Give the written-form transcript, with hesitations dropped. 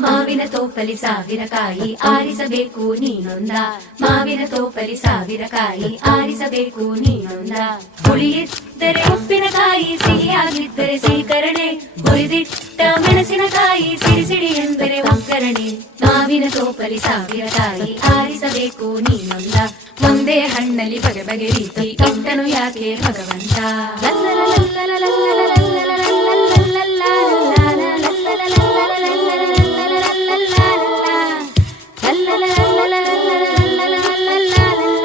ಮಾವಿನ ತೋಪಲಿ ಸಾವಿರ ಕಾಯಿ ಆರಿಸಬೇಕು ನೀನೊಂದ, ಮಾವಿನ ತೋಪಲಿ ಸಾವಿರ ಕಾಯಿ ಆರಿಸಬೇಕು ನೀನೊಂದ. ಹುಳಿಯಿದ್ದರೆ ಉಪ್ಪಿನಕಾಯಿ, ಸಿಹಿಯಾಗಿದ್ದರೆ ಸೀಕರಣೆ, ಹುರಿದಿಟ್ಟ ಮೆಣಸಿನಕಾಯಿ, ಸಿಡಿ ಸಿಡಿ ಎಂದರೆ ಒಗ್ಗರಣೆ. ಮಾವಿನ ತೋಪಲಿ ಸಾವಿರ ಕಾಯಿ ಆರಿಸಬೇಕು ನೀನೊಂದ, ಒಂದೇ ಹಣ್ಣಲ್ಲಿ ಬಗೆ ಬಗೆ ರೀತಿ ಇಟ್ಟನು ಯಾಕೆ ಭಗವಂತ.